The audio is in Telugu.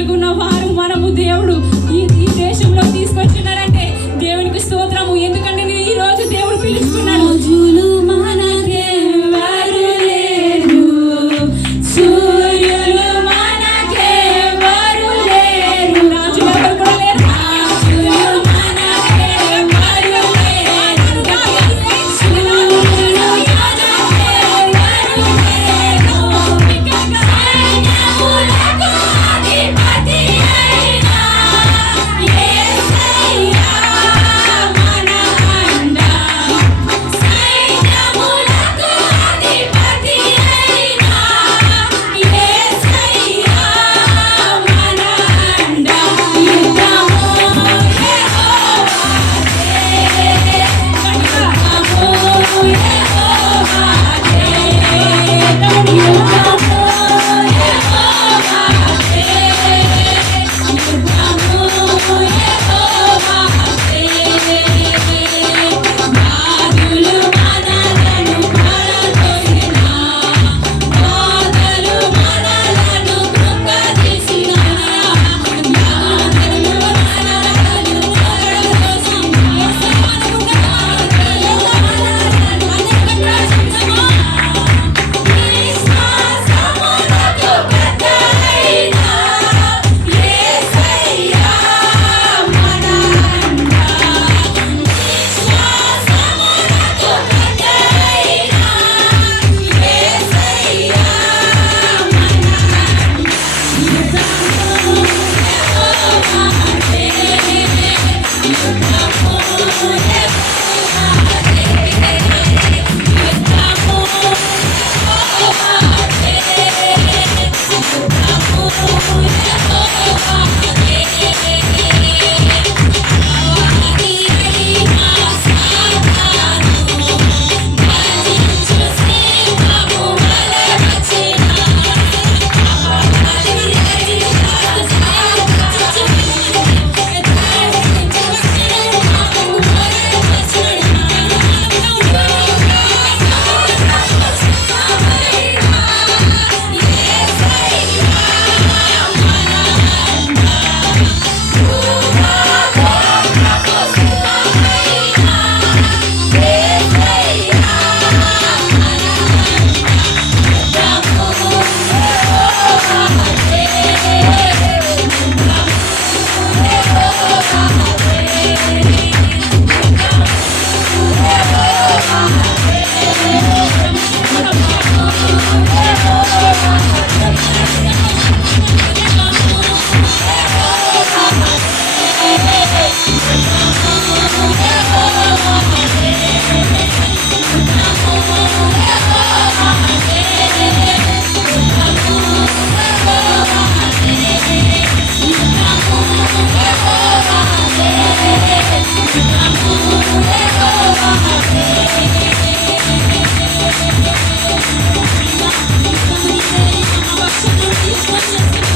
కలిగి ఉన్న వారు మనము దేవుడు. Thank you.